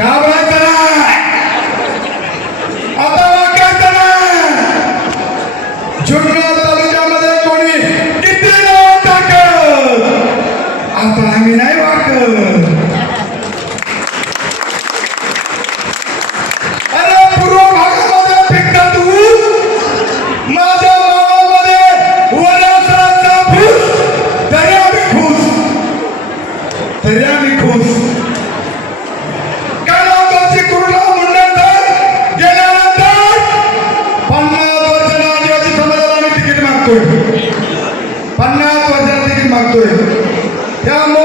కాబట్టి मागतोय. त्यामुळे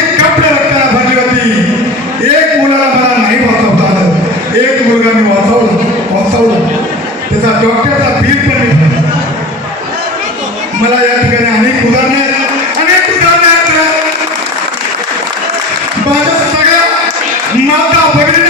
माझी कपडे रक्ताला भरली होती. एक मुलाला मला नाही वाचवता आलं एक मुलगा मी वाचवला वाचवला. त्याचा डॉक्टरचा बिल पण मला या ठिकाणी अनेक उदाहरणं आहेत. अनेक उदाहरणं आहेत. माझ्या सगळ्या माता भगिनी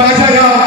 大家加油。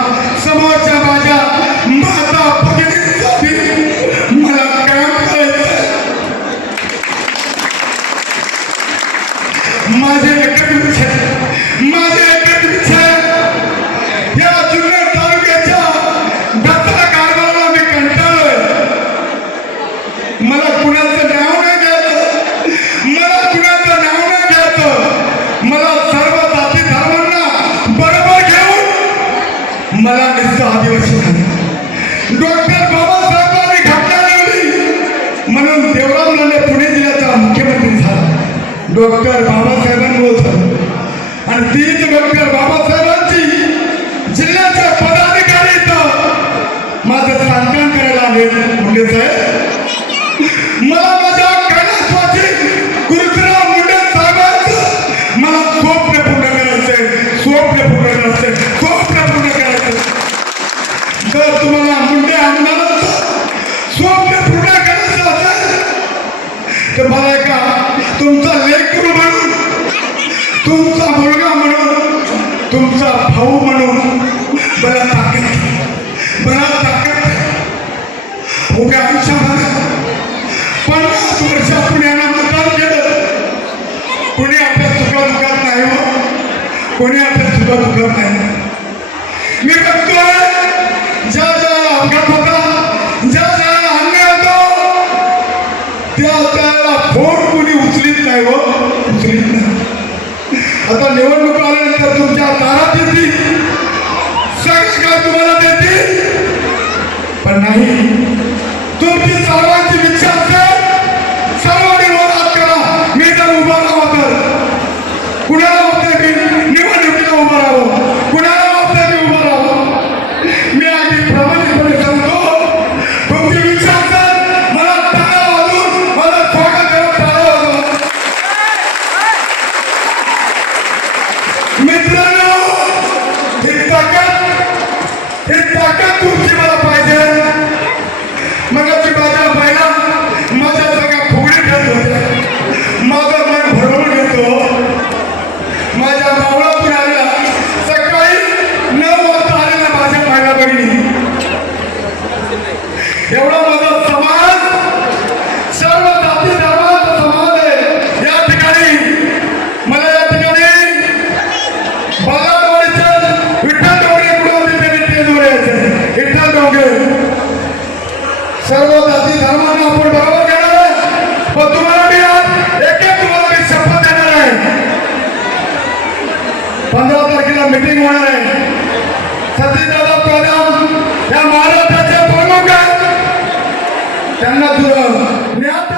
मला नुसतं आदिवासी डॉक्टर बाबासाहेबांनी घटना लिहिली म्हणून देवराव नांदे पुणे जिल्ह्याचा मुख्यमंत्री झाला. डॉक्टर बाबासाहेबांमुळे झालं आणि तीच डॉक्टर बाबासाहेबांची जिल्ह्याच्या पदाधिकारी माझं सांगण करायला आले म्हणजे साहेब. मला तर तुम्हाला मुंडे आणणार स्वप्न पूर्ण करायचं असेल तर मला का? तुमचा लेकरू म्हणून तुमचा मुलगा म्हणून तुमचा भाऊ म्हणून बरा ताकद बरा ताकद उभ्या आयुष्यामध्ये पन्नास वर्ष पुण्याला मतदान केलं कोणी आपल्या चुका दुखत नाही हो. कोणी आपल्या त्या त्याला फोन कोणी उचलीत नाही हो. उचलीत नाही. आता निवडणूक आल्यानंतर तुमच्या दारात येतील. सगळं काय तुम्हाला देतील? पण नाही. तुमची सर्वांची तुमची मला पाहिजे? मग होंगे सर्व जाती धर्मांना आपण बरोबर घेणार आहे. पण तुम्हाला मी आज एक एक तुम्हाला मी शपथ देणार आहे. पंधरा तारखेला मिटिंग होणार आहे. सतीदादा प्रधान या महाराष्ट्राचे प्रमुख आहेत. त्यांना तुझं ज्ञात